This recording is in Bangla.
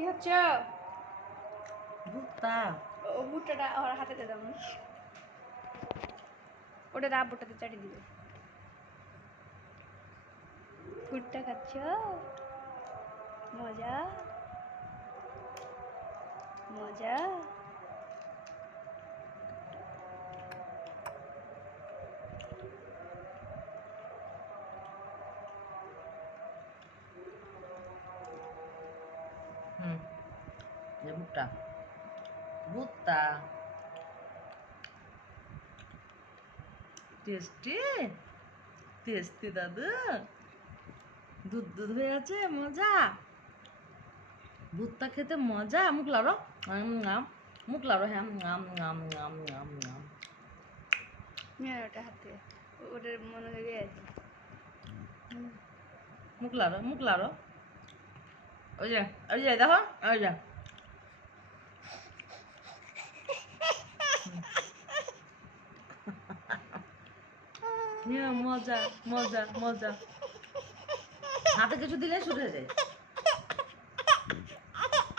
কি হচ্ছে? ভুট্টা। ও ভুট্টাটা ওর হাতে দে দাও। ওটা দা ভুট্টাতে চাটি দিবে। ভুট্টা খাচ্ছ? মজা মজা। যে ভুট্টা ভুট্টা টেস্টি টেস্টি দাদু। দুধ দুধ হয়ে আছে, মজা। ভুট্টা খেতে মজা। মুখ লাড়ো, মুখ লাড়ো। হ্যাঁ, নাম নাম নাম নাম নাম। ওটা হাতে ওটার মনোযোগে আছে। মুখ লাড়ো, মুখ লাড়ো। ওই যে ওই যে দেখো, ওই যে মজা মজা মজা। হাতে কিছু দিলে শুরু হয়ে যায়।